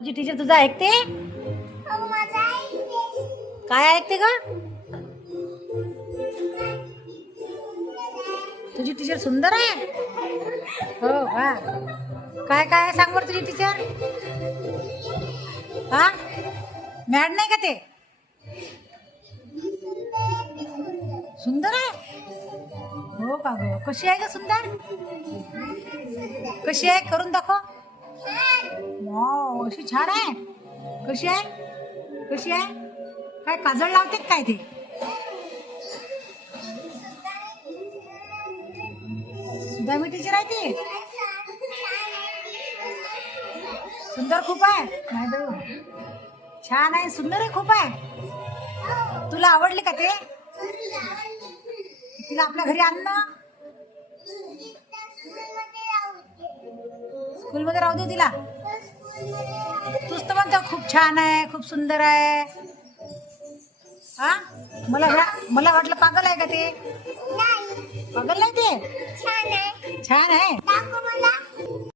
तुझी टीचर तुझं ऐकते? काय ऐकते का? तुझी टीचर सुंदर आहे. हो का? काय काय सांग बरं तुझी टीचर. हा, मॅड नाही का ते? सुंदर आहे. हो का ग? कशी आहे का सुंदर? कशी आहे करून दाखव. वाव, अशी छान आहे. कशी आहे? कशी आहे? काय काजळ लावते काय ते? सुदामी टीचर आहे ती. सुंदर खूप आहे. नाही बाई, छान आहे, सुंदर आहे, खूप आहे. तुला आवडले का ते? तिला आपल्या घरी आण ना. स्कूलमध्ये राहू दे तिला. तूच तर म्हणतो खूप छान आहे, खूप सुंदर आहे. हा, मला वाटलं पागल आहे का ते? पागल नाही ते. छान आहे.